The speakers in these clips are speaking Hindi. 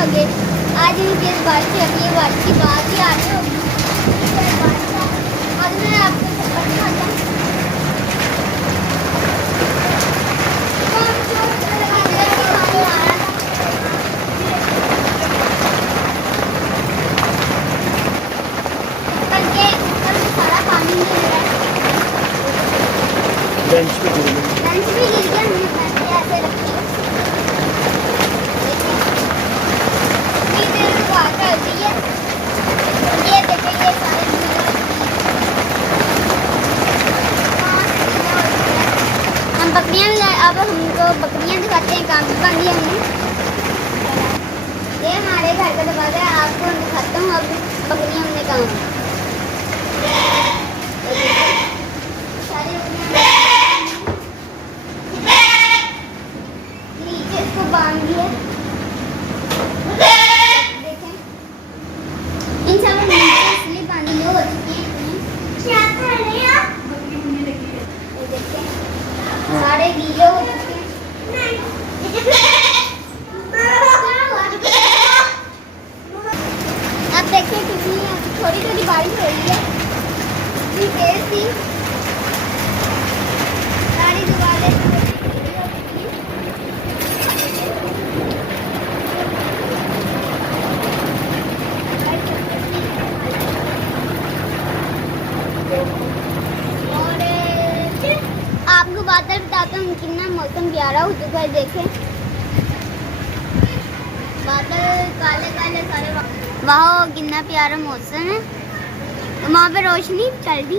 हो गए। आज इनके बारिश हो रही है, बारिश की बात ही आगे होगी। आज मैं आपको सब बताता हूँ। सारा पानी गिर रहा है, बेंच पे गिर गई। बेंच भी गिर गया। हमने बेंच ऐसे रखी है, इतनी देर में बात कर दी है। ये देखें, ये सारे हम बकरियां भी अब हमको बकरियां दिखाते हैं। कहाँ पे बांधी है हमने। ये हमारे घर का दरवाजा है, आपको दिखाता हूँ। अब बकरियां हमने कहाँ सारी नीचे इसको बांध दिया। देखें, इन सब नीचे इसलिए बांधी हो चुकी है। क्या कर रहे हैं आप? ये देखें, सारे गीले हो चुके हैं। अब देखिए कितनी थोड़ी थोड़ी बारिश हो रही है, इतनी तेज थी। सारी दीवारें और आपको बादल बताता हूँ कितना मौसम प्यारा हो चुका है। देखें, बादल काले काले सारे। वाह, कितना प्यारा मौसम है। वहाँ पे रोशनी चल रही।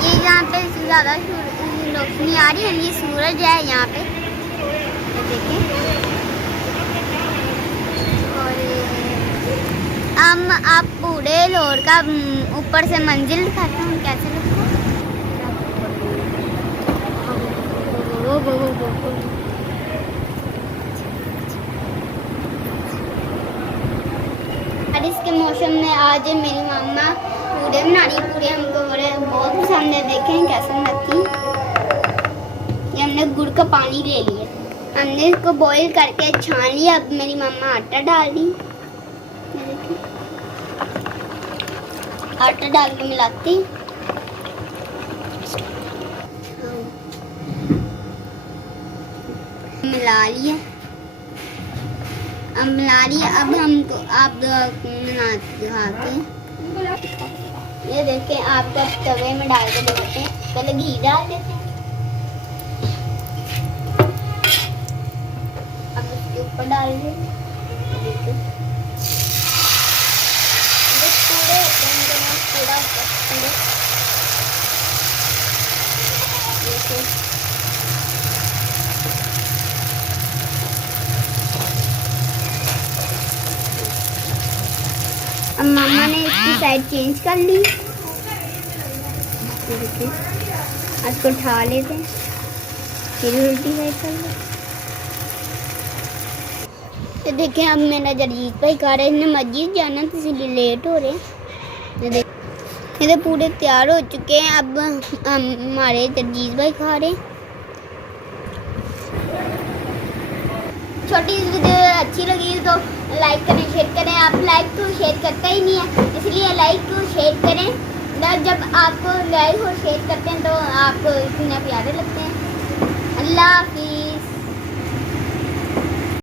ये यहाँ पे ज़्यादा रोशनी आ रही है, ये सूरज है यहाँ पे। ये देखें, और आप पूरे लोर का ऊपर से मंजिल दिखाते हैं कैसे लगता है। बारिश के मौसम में आज मेरी मम्मा पूरे बना रही। पूरे हमको बड़े बहुत पसंद है। देखें कैसे बनती। ये हमने गुड़ का पानी ले लिया, हमने इसको बॉईल करके छान लिया। अब मेरी मम्मा आटा डाल दी। आटा डाल के मिलाती। मिला लिया, अब मिला लिया। अब हमको आप दिखाते हैं। ये देखें, आपको तवे में डाल के दिखाते हैं। पहले घी डाल देते हैं, अब इसके ऊपर डाल देते हैं। पूरे पूरा अब मामा ने इसकी साइड चेंज कर ली। इसको उठा लेते हैं, फिर उल्टी साइड कर लेते। तो देखें, अब मेरा जरजीत भाई खा रहे हैं। इन्हें मस्जिद जाना तो इसलिए लेट हो रहे हैं। ये तो पूरे तैयार हो चुके हैं। अब हमारे जरजीत भाई खा रहे हैं। छोटी सी वीडियो अच्छी लगी तो लाइक करें, शेयर करें। आप लाइक तो शेयर करते ही नहीं है, इसलिए लाइक तो शेयर करें। जब आपको लाइक और शेयर करते हैं तो आपको इतने प्यारे लगते हैं। अल्लाह हाफिज़।